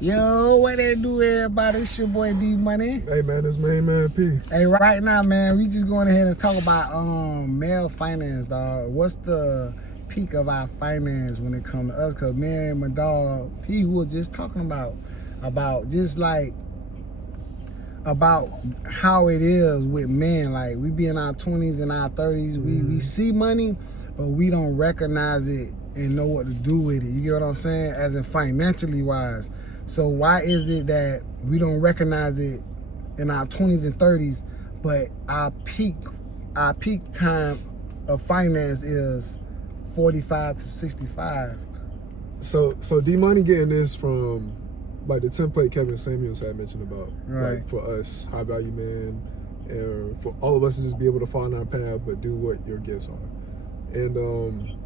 Yo, what they do, everybody? It's your boy D Money. Hey man, it's main man P. Hey, right now, man, we just going ahead and talk about male finance, dog. What's the peak of our finance when it comes to us? Cause me and my dog P, who was just talking about just like about how it is with men. Like we be in our 20s and our 30s, we see money, but we don't recognize it and know what to do with it. You get what I'm saying? As in financially wise. So why is it that we don't recognize it in our 20s and 30s, but our peak time of finance is 45 to 65? So D Money getting this from like the template Kevin Samuels had mentioned about, Right. Like for us, high value men, and for all of us to just be able to follow our path, but do what your gifts are. And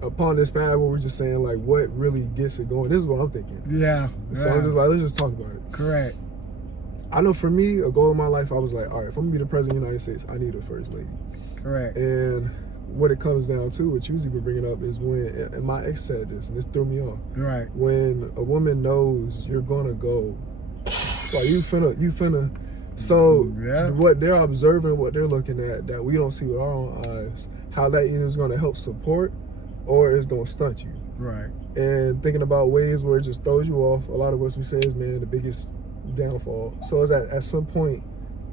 upon this path, what we're just saying, like what really gets it going. This is what I'm thinking. Yeah. So I'm just like, let's just talk about it. Correct. I know for me, a goal in my life, I was like, all right, if I'm gonna be the president of the United States, I need a first lady. Correct. And what it comes down to, what you usually been bringing up, is when, and my ex said this, and this threw me off. Right. When a woman knows you're gonna go, like you finna. So Yeah. what they're observing, what they're looking at, that we don't see with our own eyes, how that either is gonna help support or it's gonna stunt you. Right. And thinking about ways where it just throws you off. A lot of what we say is, man, the biggest downfall. So is that at some point,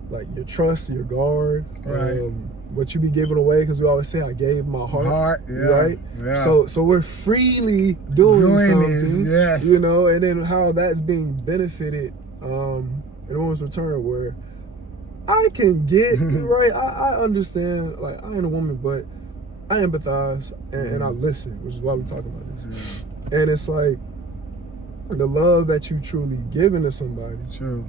like your trust, your guard, Right. what you be giving away, because we always say, I gave my heart, Yeah. right? Yeah. So we're freely doing something, this, yes. you know, and then how that's being benefited in a woman's return, where I can get, right, I understand, like I ain't a woman, but I empathize and I listen, which is why we're talking about this. And it's like the love that you truly giving to somebody. True.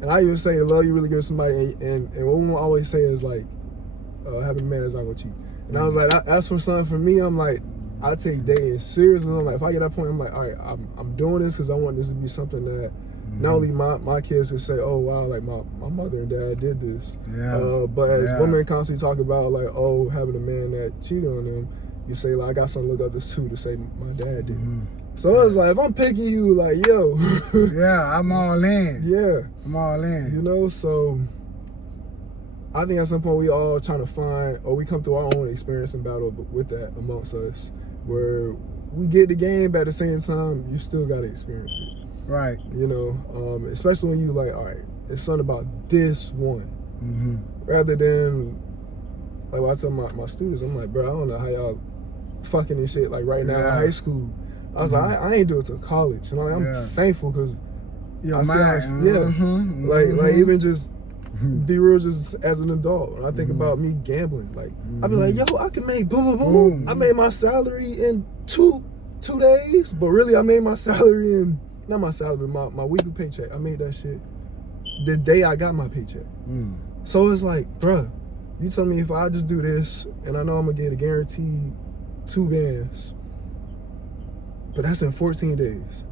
And I even say the love you really give to somebody, and what we always say is like, having a man that's not gonna cheat. And I was like, that's for something for me. I'm like, I take dating serious, and I'm like, if I get that point, I'm like, all right, I'm doing this because I want this to be something that not only my kids can say, oh wow, like my mother and dad did this. Yeah. But as women constantly talk about like, oh, having a man that cheated on them, you say like, I got something to look up to say my dad did. So it's like, if I'm picking you, like, yo. Yeah, I'm all in. Yeah. I'm all in. You know, so I think at some point we all trying to find, or we come through our own experience and battle with that amongst us, where we get the game, but at the same time, you still got to experience it. Right. You know, especially when you like, all right, it's something about this one. Rather than, like when I tell my students, I'm like, bro, I don't know how y'all fucking and shit, like right now in high school. I was like, I ain't do it till college. And I'm thankful because I see like even just be real just as an adult. And I think about me gambling. Like, I be like, yo, I can make boom, boom, boom. I made my salary in two days, but really I made my salary in, not my salary, my weekly paycheck. I made that shit the day I got my paycheck. So it's like, bruh, you tell me if I just do this and I know I'm gonna get a guaranteed 2 bands, but that's in 14 days.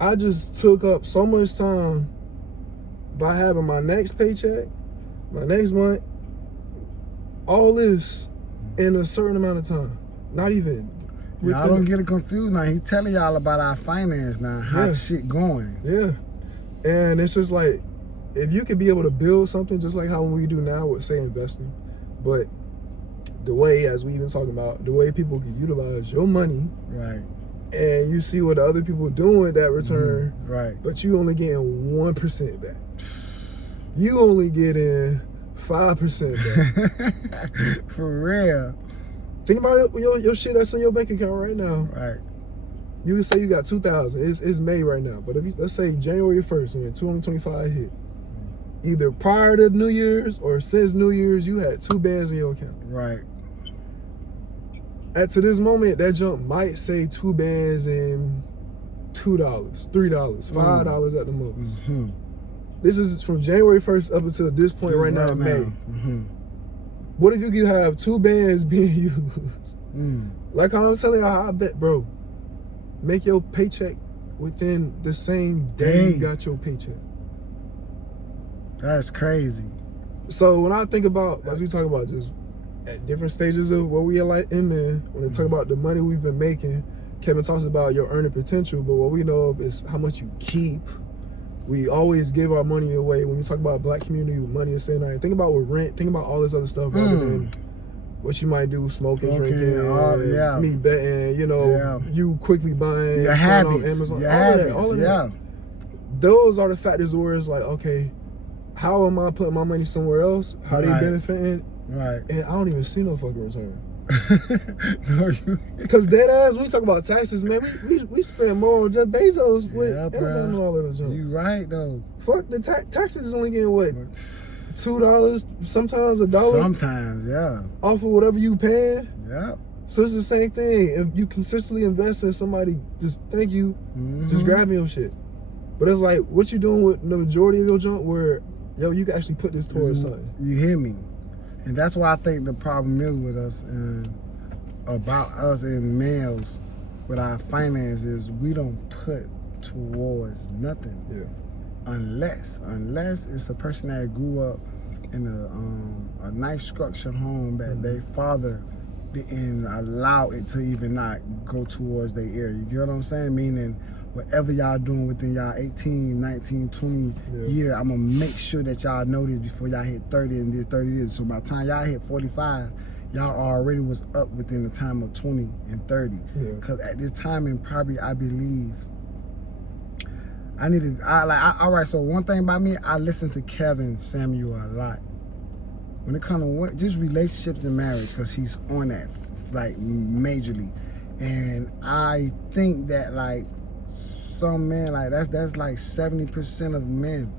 I just took up so much time by having my next paycheck, my next month, all this in a certain amount of time. Not even. Y'all don't get it confused now. He telling y'all about our finance now, how shit going. Yeah. And it's just like, if you could be able to build something just like how we do now with, say, investing, but the way, as we even talking about, the way people can utilize your money, right? And you see what the other people doing with that return, right? But you only getting 1% back. You only getting 5% back. For real. Think about your shit that's in your bank account right now. Right. You can say you got 2,000. It's May right now, but if you, let's say January 1st when 2025 hit, either prior to New Year's or since New Year's, you had 2 bands in your account. Right. To this moment, that jump might say 2 bands in $2, $3, $5 at the most. This is from January 1st up until this point right now in May. What if you could have 2 bands being used? Like I'm telling you, I bet, bro, make your paycheck within the same day you got your paycheck. That's crazy. So when I think about, as we talk about just at different stages of where we are like in men, when they talk about the money we've been making Kevin talks about your earning potential, but what we know of is how much you keep. We always give our money away. When we talk about black community, money is saying nothing. Think about with rent. Think about all this other stuff rather than what you might do, smoking, drinking, me betting, you quickly buying, your selling habits, on Amazon, your all habits, of that. Those are the factors where it's like, okay, how am I putting my money somewhere else? How they benefiting? Right. And I don't even see no fucking return. No, Because dead ass, when we talk about taxes, man, we spend more on Jeff Bezos with Amazon and all of those. You right though. Fuck the taxes is only getting what? $2, sometimes $1. Sometimes, off of whatever you pay. Yeah. So it's the same thing. If you consistently invest in somebody, just thank you, just grab me your shit. But it's like, what you doing with the majority of your junk where, yo, you can actually put this towards something. You hear me? And that's why I think the problem is with us and about us and males with our finances, we don't put towards nothing. Yeah. Unless it's a person that grew up in a nice structured home that their father didn't allow it to even not go towards their area. You get what I'm saying? Meaning, whatever y'all doing within y'all 18, 19, 20 year, I'm gonna make sure that y'all know this before y'all hit 30 and this 30 years. So by the time y'all hit 45, y'all already was up within the time of 20 and 30. Because at this time, and probably I believe, all right, so one thing about me, I listen to Kevin Samuel a lot. When it comes to just relationships and marriage, because he's on that, like, majorly. And I think that, like, some men, like, that's like 70% of men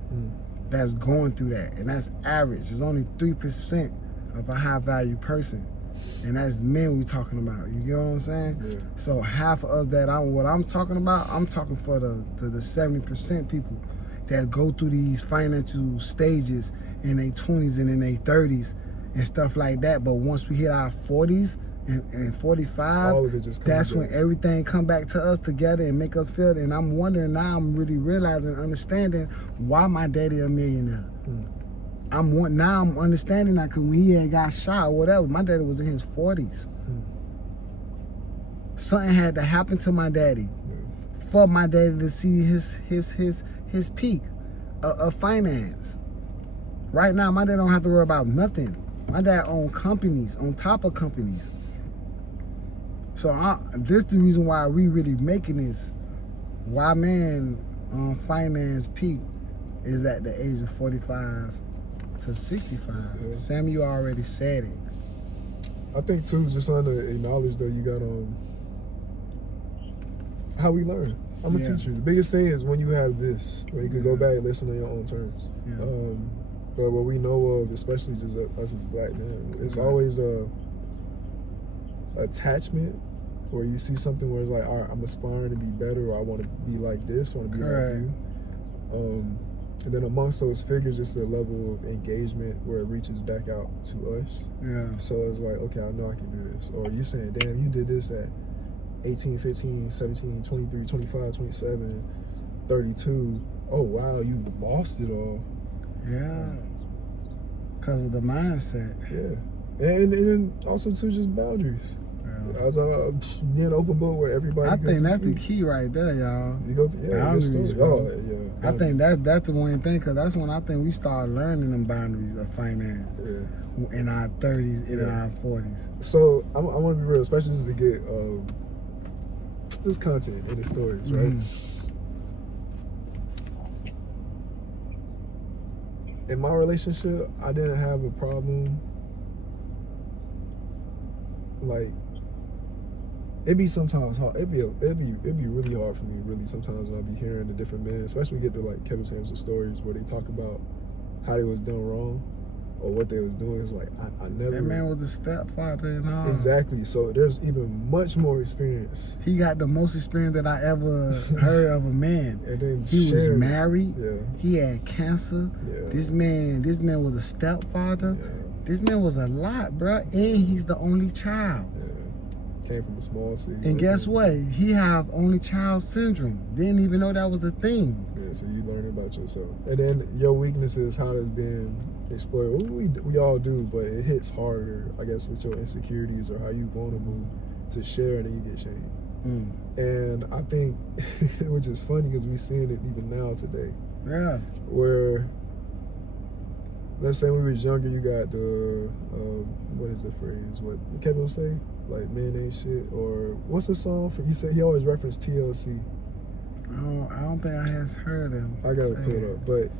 that's going through that. And that's average. There's only 3% of a high-value person. And that's men we talking about. You get what I'm saying? Yeah. So half of us what I'm talking about, I'm talking for the 70% people that go through these financial stages in their 20s and in their 30s and stuff like that. But once we hit our 40s and 45, all of it just that's when everything come back to us together and make us feel it. And I'm wondering now, I'm really realizing, understanding why my daddy a millionaire. Now I'm understanding that, because when he had got shot or whatever, my daddy was in his 40s. Something had to happen to my daddy for my daddy to see his peak of finance. Right now, my dad don't have to worry about nothing. My dad own companies on top of companies. So this the reason why we really making this. Why man finance peak is at the age of 45 to 65. Samuel already said it. I think too, just on to acknowledge that you got how we learn. I'm a teacher. The biggest thing is when you have this, where you can go back and listen on your own terms. But what we know of, especially just us as black men, it's always a attachment where you see something where it's like, all right, I'm aspiring to be better, or I want to be like this, I want to be like you. And then amongst those figures, it's a level of engagement where it reaches back out to us. So it's like, okay, I know I can do this. Or you saying, damn, you did this at 18, 15, 17, 23, 25, 27, 32. Oh, wow, you lost it all. Because of the mindset. And then also, too, just boundaries. I was being open book where everybody. I think that's the key right there, y'all. You go through, boundaries, I think that's the one thing, because that's when I think we start learning them boundaries of finance in our 30s, in our 40s. So I want to be real, especially just to get this content in the stories, right? In my relationship, I didn't have a problem. Like, it'd be sometimes hard. It'd be really hard for me, really, sometimes when I be hearing the different men, especially when we get to like Kevin Samuel's stories where they talk about how they was done wrong or what they was doing. It's like, I never. That man was a stepfather and all. Exactly. So there's even much more experience. He got the most experience that I ever heard of a man. And then he was married. He had cancer. This man was a stepfather. This man was a lot, bro. And he's the only child. Came from a small city. And guess what? He have only child syndrome. Didn't even know that was a thing. So you learn about yourself. And then your weaknesses, how that's been exploited. We all do, but it hits harder, I guess, with your insecurities or how you vulnerable to share, and then you get shamed. And I think, which is funny because we're seeing it even now today. Yeah. Where, let's say when we was younger, you got the, what is the phrase? What Kevin will say? Like, men ain't shit. Or what's the song? He said he always referenced TLC. I don't think I has heard him. I got to pull it up. But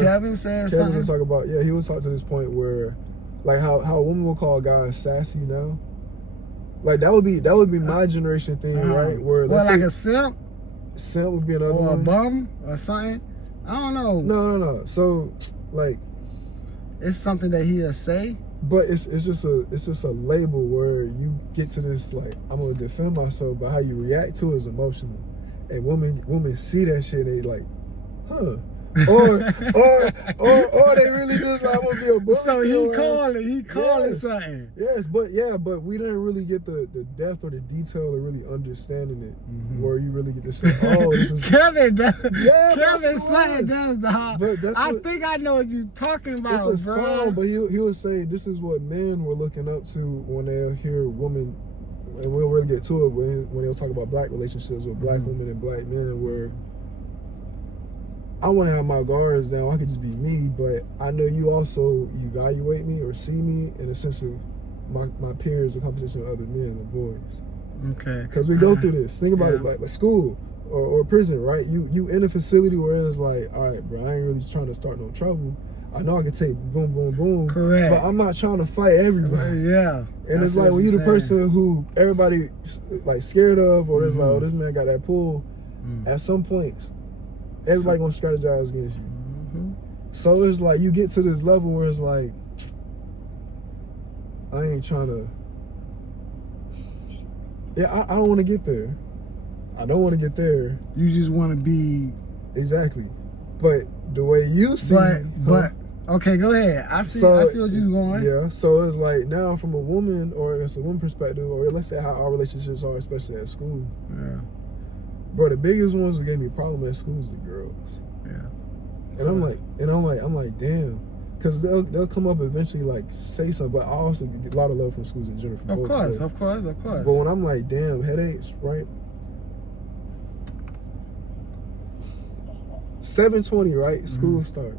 Kevin said something? Kevin was talking about, he was talking to this point where, like how a woman will call guys sassy now. Like that would be my generation thing, right? Where let's say like a simp? Simp would be another or one. A bum or something? I don't know. No. So like it's something that he'll say. But it's just a label where you get to this, like, I'm gonna defend myself, but how you react to it is emotional. And women see that shit and they like, huh. or they really just like, I'm gonna be a bully. So he called it something. Yes, but we didn't really get the depth or the detail of really understanding it, where you really get to say, oh, this is Kevin. Kevin saying that's the hard. But I think I know what you're talking about. It's a song, but he would say this is what men were looking up to when they hear women, and we'll really get to it when they'll talk about black relationships with black women and black men, where I want to have my guards down. I could just be me, but I know you also evaluate me or see me in a sense of my peers or competition with other men or boys. Okay. Because we go through this. Think about it like school or prison, right? You in a facility where it's like, all right, bro, I ain't really trying to start no trouble. I know I can take boom, boom, boom. Correct. But I'm not trying to fight everybody. Yeah. And it's like when you're the person who everybody like scared of, or it's like, oh, this man got that pull. At some points, everybody gonna strategize against you. So it's like you get to this level where it's like, I ain't trying to. Yeah, I don't want to get there. I don't want to get there. You just want to be exactly. But the way you see, but okay, go ahead. I see what you're going. Yeah. So it's like now from a woman, or it's a woman perspective, or let's say how our relationships are, especially at school. Yeah. Bro, the biggest ones that gave me a problem at school is the girls. Yeah. And I'm like, damn. Because they'll come up eventually, like, say something, but I also get a lot of love from schools in general. Of course. But when I'm like, damn, headaches, right? 7:20, right? School start.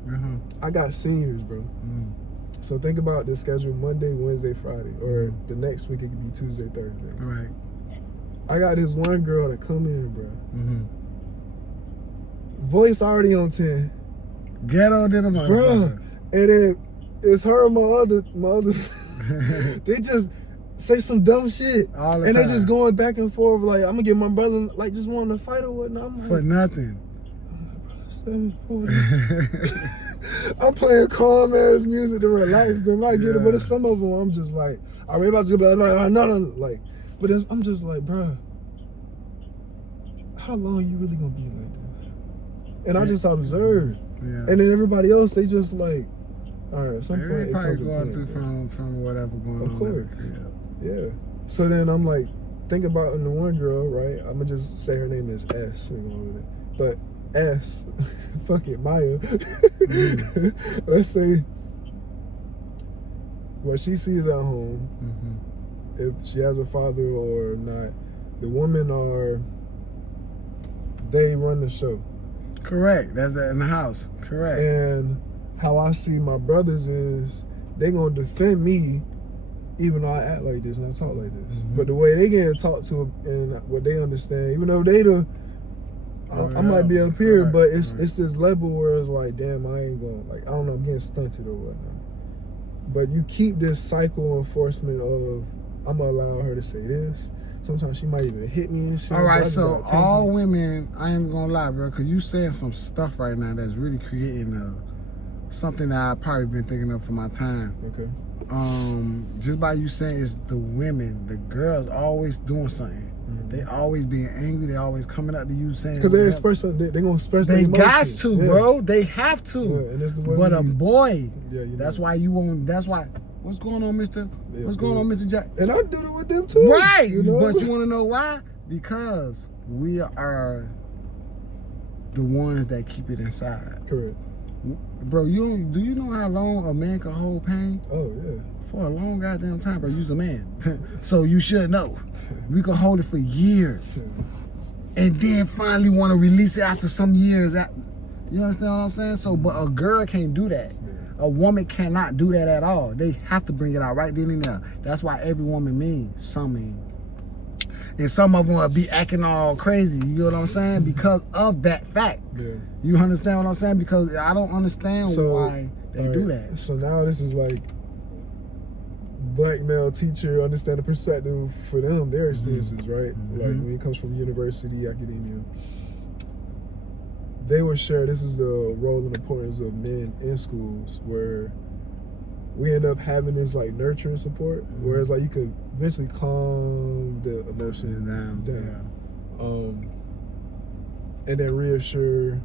I got seniors, bro. So think about the schedule: Monday, Wednesday, Friday, or the next week it could be Tuesday, Thursday. Right. I got this one girl that come in, bro. Voice already on 10. Ghetto than a motherfucker. Bro, and then it's her and my other they just say some dumb shit. All the time. They just going back and forth like, I'm gonna get my brother, like, just wanting to fight or whatnot. I'm like, for nothing. I'm playing calm ass music to relax them. I get it, but some of them I'm just like, are we about to go back? No, like, but I'm just like, bro, how long you really gonna be like this? And I just observed. And then everybody else, they just like, all right, at some point, it comes going through from whatever going on. Of course. Yeah. So then I'm like, think about in the one girl, right? I'm gonna just say her name is S, but S, fuck it, Maya. Let's say what she sees at home, if she has a father or not, the women they run the show. Correct. That's in the house. Correct. And how I see my brothers is they gonna defend me, even though I act like this and I talk like this. But the way they getting talked to and what they understand, even though I might be up here, but it's this level where it's like, damn, I ain't gonna, like, I don't know, I'm getting stunted or whatnot. But you keep this cycle enforcement of, I'm gonna allow her to say this. Sometimes she might even hit me and shit. All right, so all women, I ain't gonna lie, bro, because you saying some stuff right now that's really creating something that I've probably been thinking of for my time. Okay. Just by you saying it's the women, the girls always doing something. They always being angry. They always coming up to you saying, because they express something. They gonna express. They got emotions. to, bro. They have to. And that's the way. But a boy, that's why you won't. That's why. What's going on, Mister? What's going on, Mr. Jack? And I do it with them too. Right. But you want to know why? Because we are the ones that keep it inside. Correct. Bro, do you know how long a man can hold pain? Oh yeah. for a long goddamn time, bro. You's a man. So you should know. We could hold it for years. And then finally want to release it after some years. You understand what I'm saying? So, but a girl can't do that. A woman cannot do that at all. They have to bring it out right then and there. That's why every woman means. Some mean. And some of them will be acting all crazy. You know what I'm saying? Because of that fact. Yeah. You understand what I'm saying? Because I don't understand why they do that. So now this is like black male teacher, understand the perspective for them, their experiences, right? Like when it comes from university, academia. They would share, this is the role and importance of men in schools, where we end up having this like nurturing support, whereas like you can eventually calm the emotion down. And then reassure,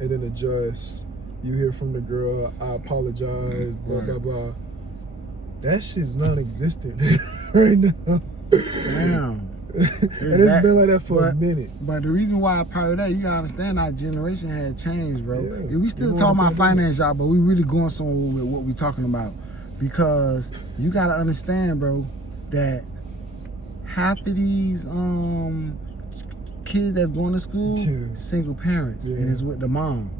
and then adjust. You hear from the girl, I apologize, blah, blah, blah. That shit's non-existent right now. Damn. And it's been like that for a minute. But the reason why I part of that, you gotta understand our generation had changed, bro. Yeah. We still talking about finance, y'all, but we really going somewhere with what we talking about. Because you gotta understand, bro, that half of these kids that's going to school, single parents, and it's with the mom.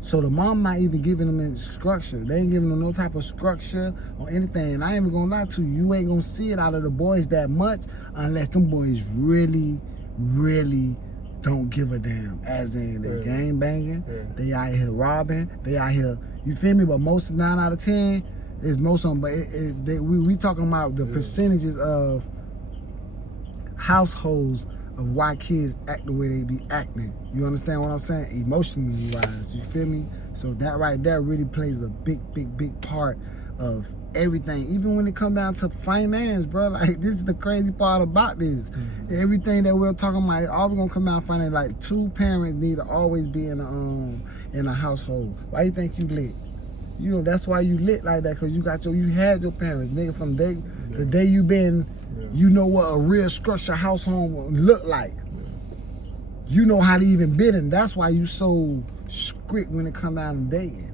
So the mom not even giving them any structure. They ain't giving them no type of structure or anything. And I ain't even gonna lie to you, you ain't gonna see it out of the boys that much unless them boys really, really don't give a damn. As in, they gang banging, they out here robbing, they out here, you feel me? But most 9 out of 10 is most of them. But we talking about the percentages of households of why kids act the way they be acting. You understand what I'm saying? Emotionally wise, you feel me? So that right there really plays a big, big, big part of everything. Even when it comes down to finance, bro. Like, this is the crazy part about this. Everything that we're talking about, all we're gonna come down to finance. Like, 2 parents need to always be in a household. Why you think you lit? You know, that's why you lit like that, cause you had your parents, nigga, from the day you been. You know what a real structured household look like. You know how to even bid, and that's why you so strict when it come down to dating.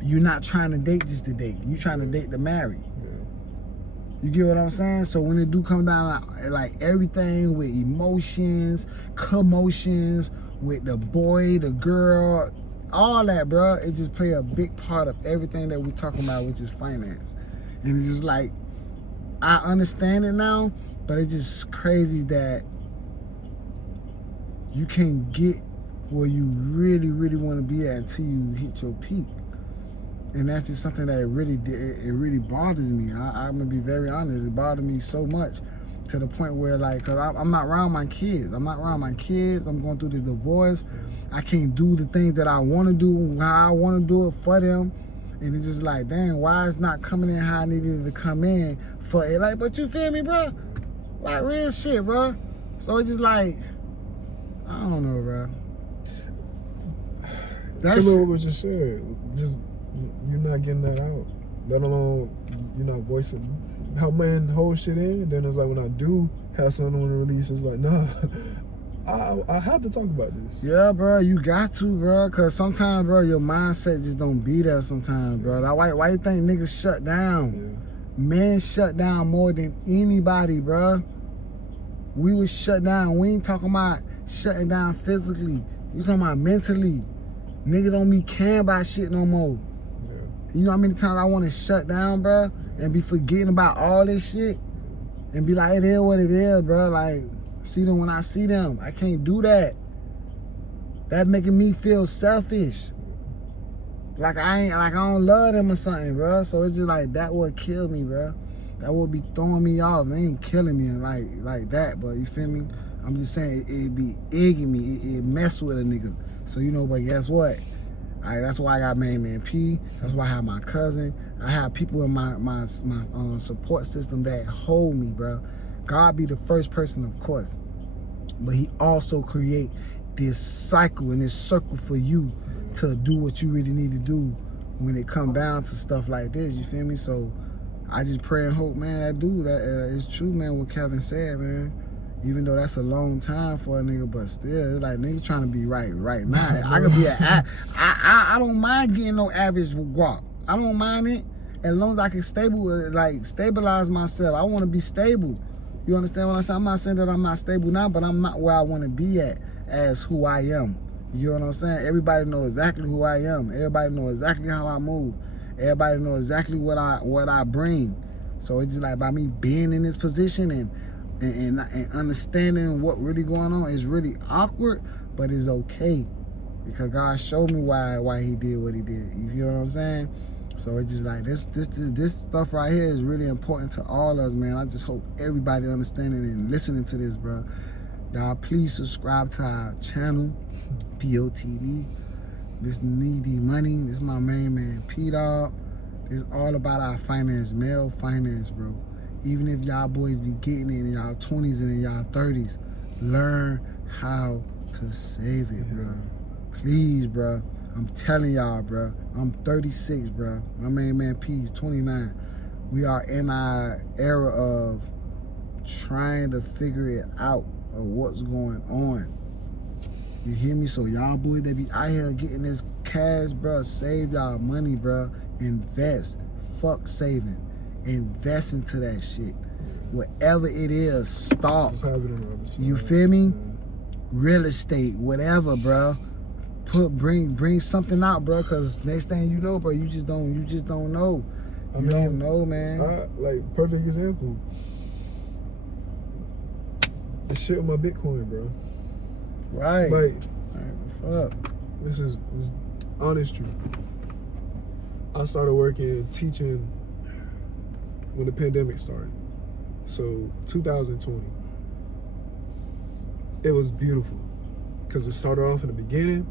You're not trying to date just to date. You trying to date to marry. You get what I'm saying? So when it do come down, like everything with emotions, commotions, with the boy, the girl, all that, bro, it just play a big part of everything that we talking about, which is finance. And it's just like, I understand it now, but it's just crazy that you can't get where you really, really want to be at until you hit your peak. And that's just something that it really bothers me. I'm gonna be very honest. It bothered me so much to the point where, like, cause I'm not around my kids. I'm going through this divorce. I can't do the things that I want to do, how I want to do it for them. And it's just like, dang, why it's not coming in how I needed it to come in for it? Like, but you feel me, bro? Like, real shit, bro. So it's just like, I don't know, bro. That's similar to what you said. Just, you're not getting that out. Let alone, you're not voicing how men hold shit in. Then it's like, when I do have something to release, it's like, nah, I have to talk about this. Yeah, bro, you got to, bro, because sometimes, bro, your mindset just don't be there sometimes, bro. Like, why you think niggas shut down? Men shut down more than anybody, bro. We was shut down. We ain't talking about shutting down physically. We talking about mentally. Nigga don't be caring about shit no more. You know how many times I want to shut down, bro, and be forgetting about all this shit and be like, it is what it is, bro. Like, see them when I see them. I can't do that. That's making me feel selfish. Like I don't love them or something, bro. So it's just like, that would kill me, bro. That would be throwing me off. They ain't killing me like that, but you feel me? I'm just saying it be egging me. It mess with a nigga. So you know, but guess what? That's why I got Main Man P. That's why I have my cousin. I have people in my support system that hold me, bro. God be the first person, of course, but he also create this cycle and this circle for you to do what you really need to do when it come down to stuff like this. You feel me? So I just pray and hope, man, that it's true, man, what Kevin said, man. Even though that's a long time for a nigga, but still, it's like nigga trying to be right now. I could be I don't mind getting no average guap. I don't mind it. as long as I can stabilize myself. I want to be stable. You understand what I'm saying? I'm not saying that I'm not stable now, but I'm not where I want to be at as who I am. You know what I'm saying? Everybody knows exactly who I am. Everybody knows exactly how I move. Everybody knows exactly what I bring. So it's just like by me being in this position and understanding what really going on is really awkward, but it's okay because God showed me why He did what He did. You feel what I'm saying? So it's just like this stuff right here is really important to all of us, man. I just hope everybody understanding and listening to this, bro. Y'all please subscribe to our channel, P.O.T.D. This needy money. This is my main man, P.O.T.D. It's all about our finance, male finance, bro. Even if y'all boys be getting it in y'all 20s and in y'all 30s, learn how to save it, bro. Please, bro. I'm telling y'all, bro. I'm 36, bro. My main man P is 29. We are in our era of trying to figure it out of what's going on. You hear me? So y'all boys that be out here getting this cash, bro, save y'all money, bro. Invest. Fuck saving. Invest into that shit. Whatever it is, start. Just have it on the other side. You feel me? Real estate, whatever, bro. Bring something out, bro. Cause next thing you know, bro, you just don't know. You don't know, man. Like perfect example. The shit with my Bitcoin, bro. Right. Like, what's up? This is honest truth. I started working teaching when the pandemic started. So 2020. It was beautiful because it started off in the beginning.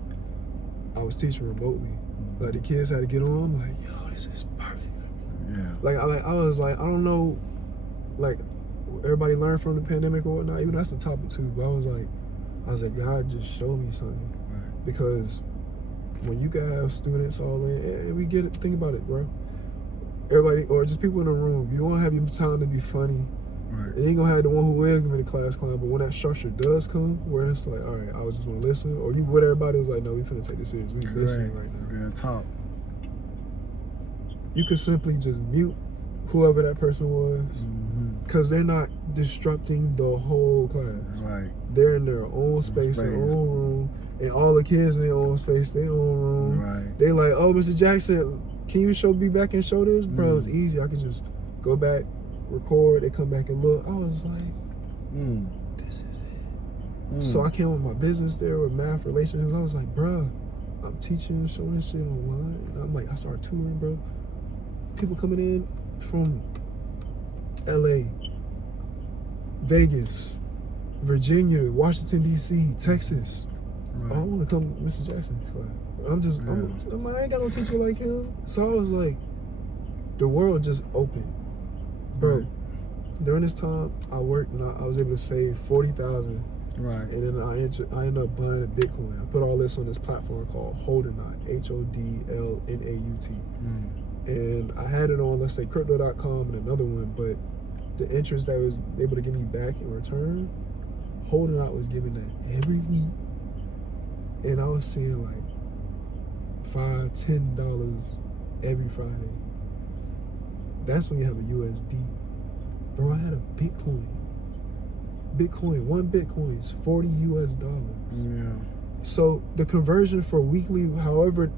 I was teaching remotely. Like the kids had to get on. I'm like, yo, this is perfect. Yeah. Like I was like, I don't know, like everybody learned from the pandemic or whatnot. Even that's the topic too. But I was like, God just showed me something. Right. Because when you have students all in, and we get it, think about it, bro. Everybody, or just people in the room, you don't have your time to be funny. Right. You ain't gonna have the one who is gonna be the class clown, but when that structure does come, where it's like, all right, I was just gonna listen, or you with everybody was like, no, we finna take this serious. We listening right now. Yeah, talk. You could simply just mute whoever that person was, because they're not disrupting the whole class. Right. They're in their own space, their own room, and all the kids in their own space, their own room. Right. They like, oh, Mr. Jackson, can you be back and show this? Bro, it's easy. I can just go back, record, they come back and look. I was like, this is it. So I came with my business there with math relations. I was like, bro, I'm teaching, showing this shit online. And I'm like, I started tutoring, bro. People coming in from LA, Vegas, Virginia, Washington, D.C., Texas. Right. I want to come to Mr. Jackson's class. I'm like, I ain't got no teacher like him. So I was like, the world just opened. Bro, during this time, I worked and I was able to save $40,000. Right. And then I ended up buying a Bitcoin. I put all this on this platform called Hodlnaut, HODLNAUT. And I had it on, let's say, crypto.com and another one, but the interest that was able to give me back in return, Hodlnaut was giving that every week. And I was seeing like $5, $10 every Friday. That's when you have a USD. Bro, I had a Bitcoin. One Bitcoin is $40 US. Yeah. So the conversion for weekly, however,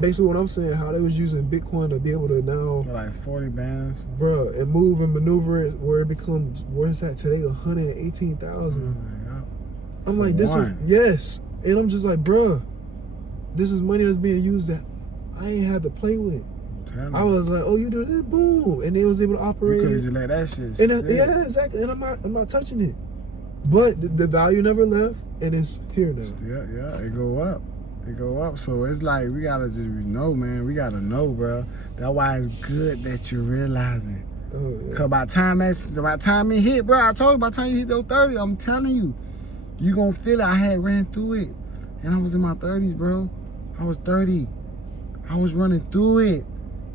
basically what I'm saying, how they was using Bitcoin to be able to now, like 40 bands, bro, and move and maneuver it where it becomes, where it's at today, 118,000. I'm like, this is, yes. And I'm just like, bro, this is money that's being used that I ain't had to play with. I was like, oh, you do this, boom, and they was able to operate. You could just let that shit sit. Yeah, exactly. And I'm not touching it. But the value never left, and it's here now. Yeah, it go up. It go up. So it's like we gotta just know, man. We gotta know, bro. That's why it's good that you're realizing. Oh, yeah. Cause by the time it hit, bro, I told you by the time you hit those 30, I'm telling you, you gonna feel it. I had ran through it, and I was in my 30s, bro. I was 30. I was running through it.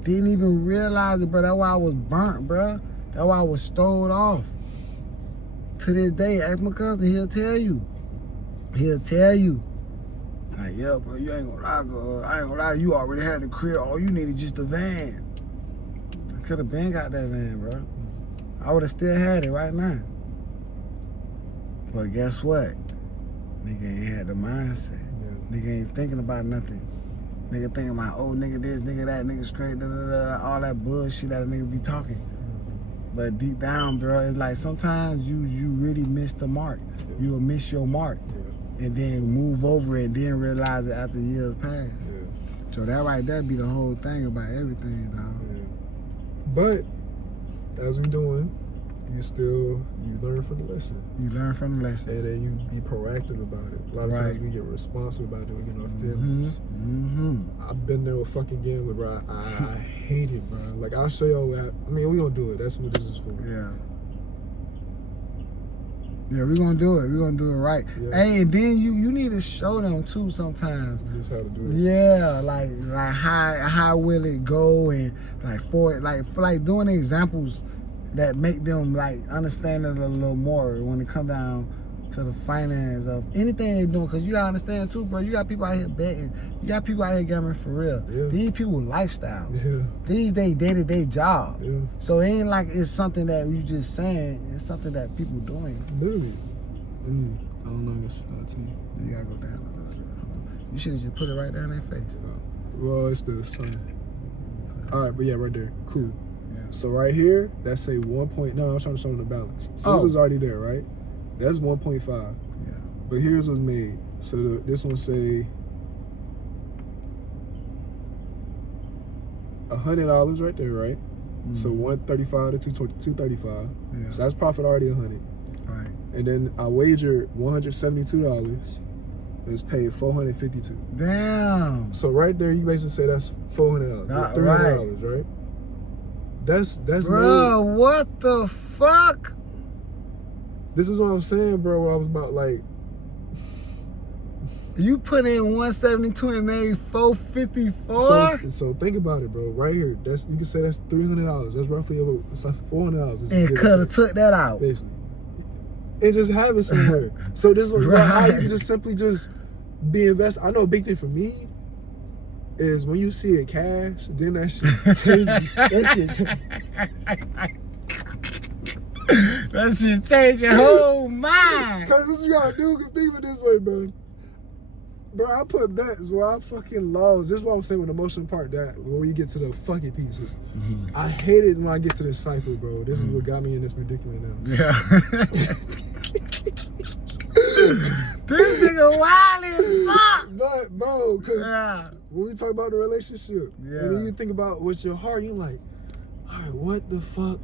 Didn't even realize it, bro. That's why I was burnt, bro. That's why I was stole off. To this day, ask my cousin, he'll tell you. He'll tell you. Like, yeah, bro, you ain't gonna lie, girl. I ain't gonna lie, you already had the crib. All you needed just a van. could have been got that van, bro. I would have still had it right now. But guess what? Nigga ain't had the mindset. Yeah. Nigga ain't thinking about nothing. Nigga thinking about, oh, nigga this, nigga that, nigga straight, da, da, da, all that bullshit that a nigga be talking. But deep down, bro, it's like sometimes you really miss the mark. Yeah. You'll miss your mark. Yeah. And then move over and then realize it after years pass. Yeah. So that right there be the whole thing about everything, dog. Yeah. But as we doing, you learn from the lesson. You learn from the lessons. And then you be proactive about it. A lot of times we get responsible about it. We get our feelings. I've been there with fucking gambling, bro. I hate it, bro. Like, I'll show y'all what I mean, we gonna do it. That's what this is for. Yeah. Yeah, we're gonna do it. We're gonna do it right. Yeah. Hey, and then you need to show them too sometimes. Just how to do it. Yeah, like how will it go, and for doing examples that make them like understand it a little more when it come down to the finance of anything they're doing. Cause you gotta understand too, bro. You got people out here betting. You got people out here gambling for real. Yeah. These people lifestyles. Yeah. These they day-to-day job. Yeah. So it ain't like it's something that you just saying. It's something that people doing. Literally. I don't know this. I'll tell you. You gotta go down. You should just put it right down their face. Well, it's the sun. All right, but yeah, right there. Cool. Yeah. So right here, that's a 1 point. No, I'm trying to show them the balance. So this is already there, right? That's 1.5. Yeah. But here's what's made. So this one say $100 right there, right? Mm-hmm. So 135 to 235. Yeah. So that's profit already 100. Right. And then I wagered $172. It's paid $452. Damn. So right there, you basically say that's $400, $300, right? That's bro, what the fuck? This is what I'm saying, bro. What I was about, like, you put in 172 and made 454. So think about it, bro. Right here, you can say that's $300. That's roughly it's like $400. And could have took that out. Basically, and just have it somewhere. So this is how you just simply just be invested. I know a big thing for me is when you see it cash, then that shit changes. That shit change your whole mind. Cause this you gotta do. Cause think of it this way, bro. Bro, I put bets where I fucking lost. This is what I'm saying with the emotional part, that where you get to the fucking pieces. Mm-hmm. I hate it when I get to this cycle, bro. This is what got me in this predicament now. Yeah. This nigga wild as fuck. But bro, cause when we talk about the relationship, and then you think about what's your heart, you're like, all right, what the fuck?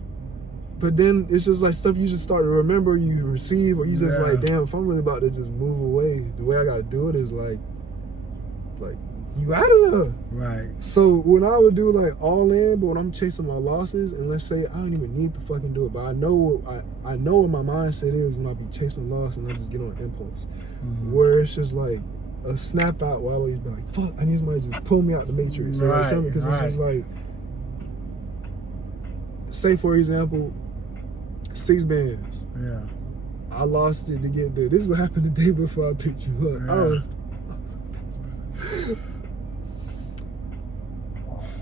But then it's just like stuff you just start to remember, you receive, or you just like, damn, if I'm really about to just move away, the way I gotta do it is like you out of there. Right. So when I would do like all in, but when I'm chasing my losses, and let's say I don't even need to fucking do it, but I know what my mindset is when I be chasing loss and I just get on impulse. Mm-hmm. Where it's just like a snap out where I always be like, fuck, I need somebody to just pull me out the matrix. So tell me, because it's just like, say for example, 6 bands. Yeah. I lost it to get there. This is what happened the day before I picked you up. Yeah.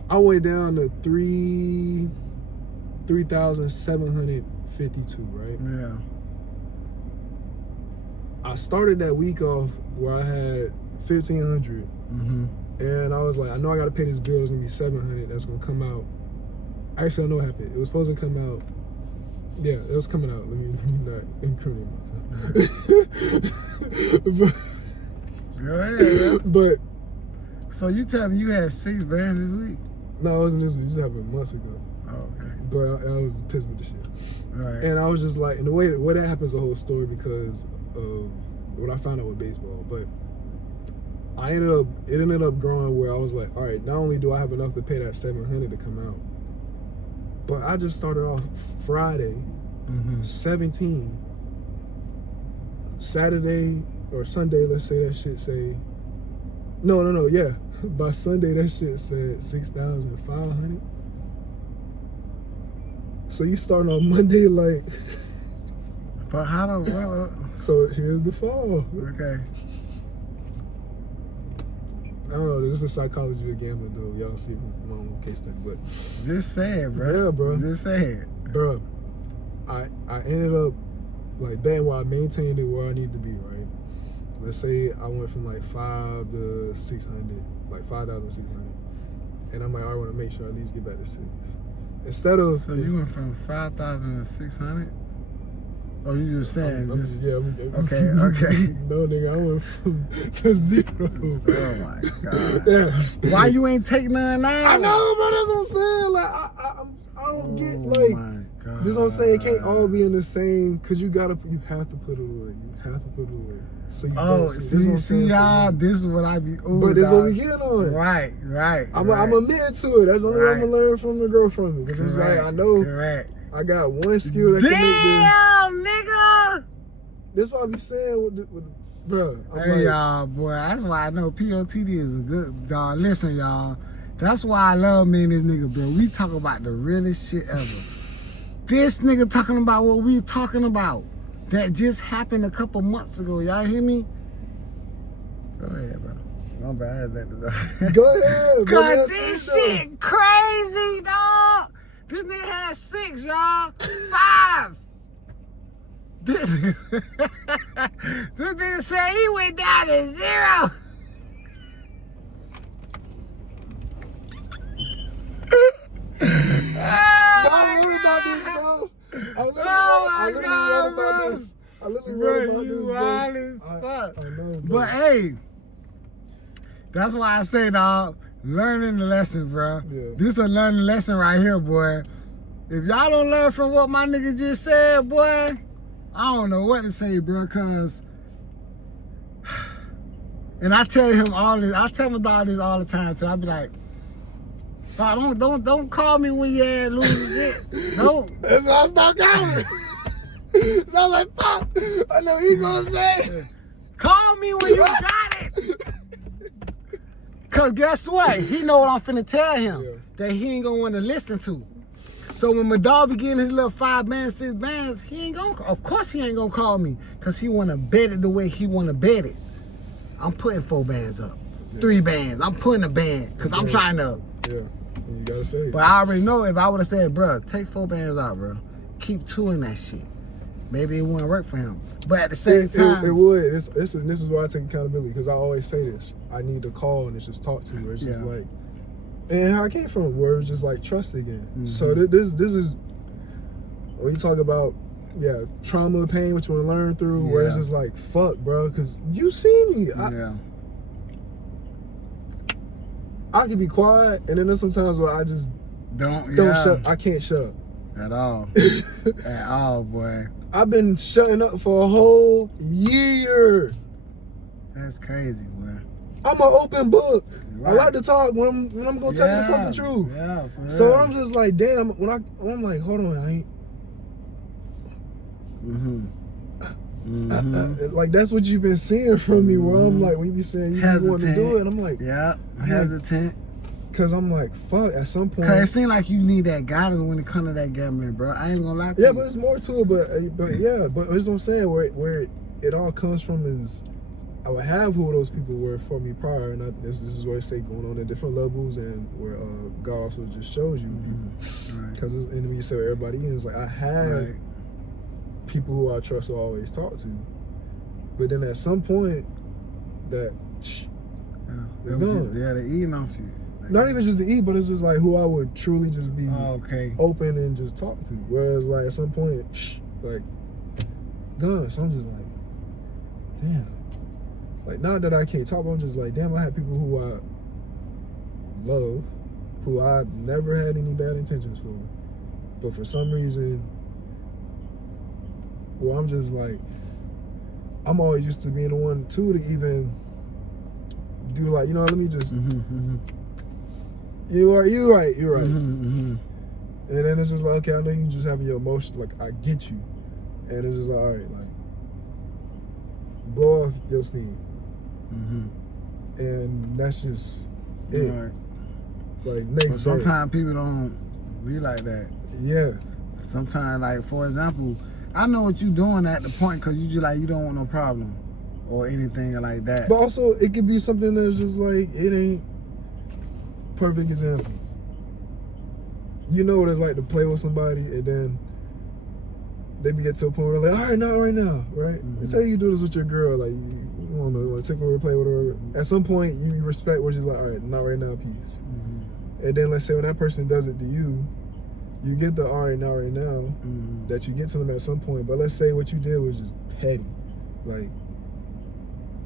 I went down to 3,752, right? Yeah. I started that week off where I had 1,500, and I was like, I know I gotta pay this bill. It's gonna be 700. That's gonna come out. Actually, I know what happened. It was supposed to come out. Yeah, it was coming out. Let me not incriminate myself. Go ahead. But so you telling me you had 6 bands this week? No, it wasn't this week. This happened months ago. Oh, okay. But I was pissed with the shit. Right. And I was just like, and the way that happens, the whole story, because of what I found out with baseball. But it ended up growing where I was like, all right, not only do I have enough to pay that 700 to come out, but I just started off Friday, 17. Saturday or Sunday, let's say that shit say, no, yeah. By Sunday, that shit said 6,500. So you starting on Monday, like. But how the So here's the fall. Okay. don't know. This is psychology of gambling, though. Y'all see my own case study, but Just say it, bro. Yeah, bro. Just say it. Bro, I ended up like betting where I maintained it where I need to be, right? Let's say I went from like 5 to 600, like 5,600, and I'm like, I want to make sure I at least get back to 6. Instead of So you went from 5,600? Oh, you just saying? Okay. No, nigga, I went from to 0. Oh my god. Yes. Why you ain't take none now? I know, bro. That's what I'm saying. Like, I don't get like. my god. This is what I'm saying. It can't all be in the same. Cause you have to put it away. You have to put it away. So you don't see y'all. This is what I be. Ooh, but this dog. what we getting on. Right. I'm admitting to it. That's the only way I'm gonna learn from the girl from me. Cause it's like I know. Correct. I got one skill that can make Damn, nigga. this. What I be saying with bro. Hey, y'all, boy. That's why I know P.O.T.D is a good dog. Listen, y'all. That's why I love me and this nigga, bro. We talk about the realest shit ever. This nigga talking about what we talking about. That just happened a couple months ago. Y'all hear me? Go ahead, bro. My bad. Go ahead, bro. Cause this shit crazy, dog. This nigga had 6, y'all. 5. This nigga said he went down to 0. I'm really about this, bro. I literally read about this. I literally read about you this, wild as fuck. I know, bro. But hey, that's why I say, dog, learning the lesson, bro. Yeah. This a learning lesson right here, boy. If y'all don't learn from what my nigga just said, boy, I don't know what to say, bro, cause and I tell him all this, I tell my dog this all the time too. I be like, dog, don't call me when you had lose shit. Don't. That's why I stopped calling. So I'm like, fuck. I know he gonna say. Call me when you got it. Cause guess what? He know what I'm finna tell him that he ain't gonna want to listen to. So when my dog be getting his little 5 bands, 6 bands, he ain't gonna. Of course he ain't gonna call me, cause he wanna bet it the way he wanna bet it. I'm putting 4 bands up, 3 bands. I'm putting a band, cause I'm trying to. Yeah, you gotta say. But I already know if I would have said, bro, take 4 bands out, bro. Keep 2 in that shit. Maybe it wouldn't work for him. But at the same time, it would. This is why I take accountability, because I always say this. I need to call and it's just talk to. It's just like, and how I came from, where it's just like trust again. Mm-hmm. So this is when you talk about trauma, pain, what you want to learn through. Where it's just like fuck, bro, because you see me. I can be quiet, and then there's sometimes where I just don't shut. I can't shut up at all. At all, boy. I've been shutting up for a whole year. That's crazy, boy. I'm an open book. Right. I like to talk when I'm gonna tell you the fucking truth. Yeah, for real. So I'm just like, damn. When I'm like, hold on, I ain't. Like that's what you've been seeing from me. Where I'm like, when you be saying you just want to do it, I'm like, hesitant. Cause I'm like, fuck. At some point, cause it seems like you need that guidance when it comes to that gambling, bro. I ain't gonna lie to you. Yeah, but it's more to it. But yeah, but that's what I'm saying. Where it all comes from is, I would have who those people were for me prior, and this is where I say going on at different levels, and where God also just shows you, because and when you say everybody in, it's like I had people who I trust will always talk to, but then at some point that it's gone. They're eating off you. Not even just to eat, but it's just like who I would truly just be open and just talk to. Whereas like at some point, like gone. So I'm just like, damn. Like not that I can't talk, but I'm just like, damn, I had people who I love, who I never had any bad intentions for. But for some reason, well, I'm just like, I'm always used to being the one too to even do like, you know, let me just You're right. And then it's just like, okay, I know you just having your emotion, like I get you. And it's just like, all right, like blow off your steam. And that's just it. Right. Like next but sometimes people don't be like that. Yeah. Sometimes, like for example, I know what you doing at the point because you just like you don't want no problem. or anything like that. But also, it could be something that's just like, it ain't perfect example. You know what it's like to play with somebody and then they be get to a point where they're like, all right, not right now, right? It's how you do this with your girl. Like, you want to take her, play with her. At some point, you respect where she's like, all right, not right now, peace. And then let's say when that person does it to you, you get the all right, not right now, that you get to them at some point. But let's say what you did was just petty. Like,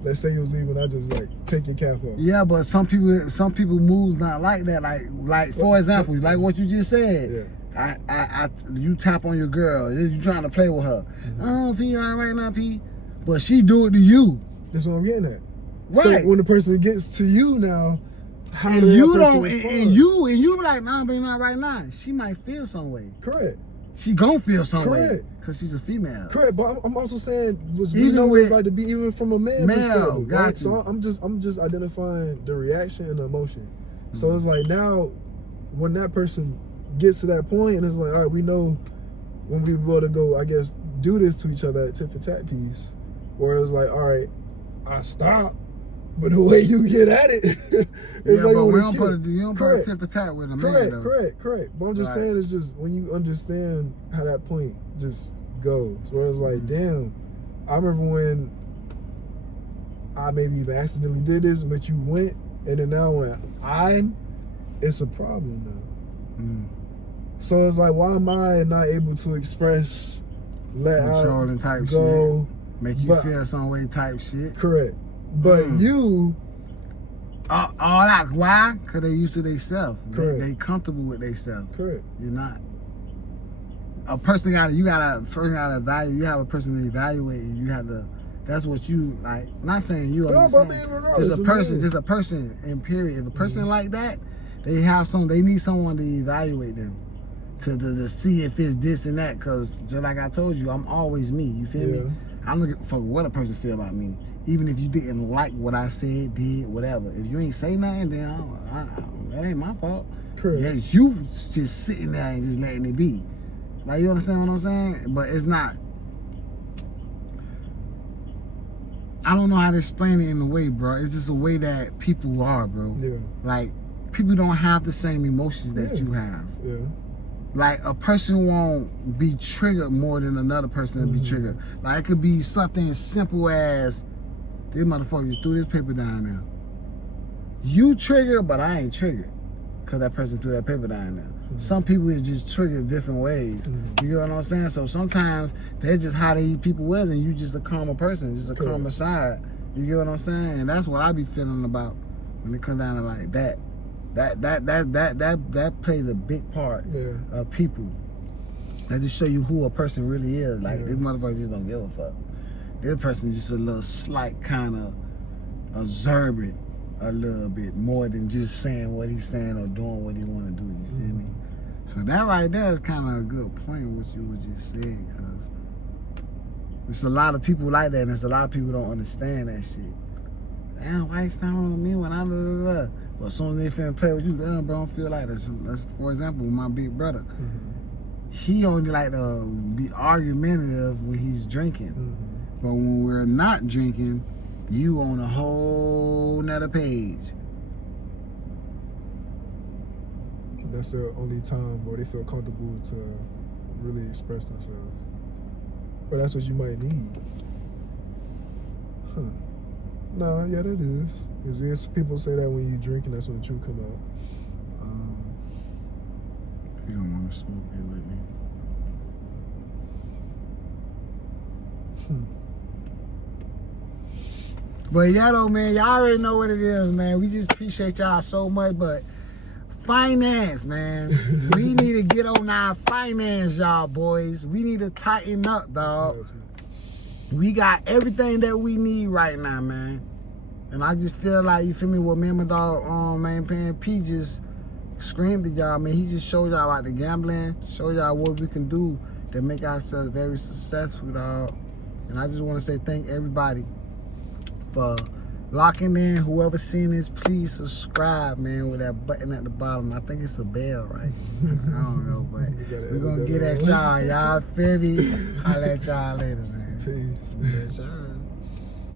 let's say you was leaving, I just like take your cap off. Yeah, but some people moves not like that. Like for example, like what you just said. Yeah. You tap on your girl, you trying to play with her. Oh, P, all right now, P. But she do it to you. That's what I'm getting at. Right. So when the person gets to you now, how and does you that person don't, respond? and you be like, nah, but not right now. She might feel some way. Correct. She gon' feel some way. Correct. Because she's a female. Correct, but I'm also saying we Even know what with it's like to be even from a man male, perspective. got Right? you. So I'm just identifying the reaction and the emotion. So it's like now when that person gets to that point and it's like, all right, we know when we were to go, I guess, do this to each other at tit for tat piece, where it's like, all right, I stop, but the way you get at it, it's like but you we don't put a tit for tat with a man, though. Correct. But I'm just saying, it's just when you understand how that point just goes, where it's like, damn, I remember when I maybe even accidentally did this, but you went, and then now when it's a problem now. So it's like, why am I not able to express, let controlling out, type go, shit, make you feel some way type shit? Correct. But you, all that, why? Because they used to themselves. Correct. They comfortable with themselves. Correct. You're not. A person you gotta evaluate. You have a person to evaluate, and you have to. That's what you like. Not saying you. No, I'm but saying, regardless, just a person. In period. If a person like that, they need someone to evaluate them, to see if it's this and that. Cause just like I told you, I'm always me. You feel me? I'm looking for what a person feel about me. Even if you didn't like what I said, did, whatever. If you ain't say nothing, then that ain't my fault. Correct. Yes, you just sitting there and just letting it be. Like, you understand what I'm saying? But it's not. I don't know how to explain it in a way, bro. It's just a way that people are, bro. Yeah. Like, people don't have the same emotions that you have. Yeah. Like, a person won't be triggered more than another person will be triggered. Like, it could be something simple as, this motherfucker just threw this paper down there. You triggered, but I ain't triggered. Because that person threw that paper down there. Some people is just triggered different ways. You know what I'm saying? So sometimes that's just how people is, and you just a calmer person, just a calmer side. You get what I'm saying? And that's what I be feeling about when it comes down to like that. That plays a big part of people. That just show you who a person really is. Like this motherfucker just don't give a fuck. This person just a little slight kind of observant a little bit more than just saying what he's saying or doing what he want to do. You feel me? So that right there is kind of a good point what you were just saying, because there's a lot of people like that, and there's a lot of people don't understand that shit. Damn, why you standing with me when I blah, blah, blah. But as soon as they finna play with you, damn, bro, I don't feel like this. That's for example, with my big brother. He only like to be argumentative when he's drinking. But when we're not drinking, you on a whole nother page. That's the only time where they feel comfortable to really express themselves. But that's what you might need. Huh. No, yeah, that is. Because yes, people say that when you drink and that's when the truth come out. You don't want to smoke it with me. But yeah, though, man, y'all already know what it is, man. We just appreciate y'all so much, but finance, man. We need to get on our finance, y'all boys. We need to tighten up, dog. We got everything that we need right now, man. And I just feel like, you feel me, what me and my dog, man, P just screamed at y'all, man. He just showed y'all about the gambling, showed y'all what we can do to make ourselves very successful, dog. And I just want to say thank everybody for locking in. Whoever seen this, please subscribe, man, with that button at the bottom. I think it's a bell, right? I don't know, but we're going to get at y'all. Y'all feel me? Holla at y'all later, man. Peace. Yes, sir.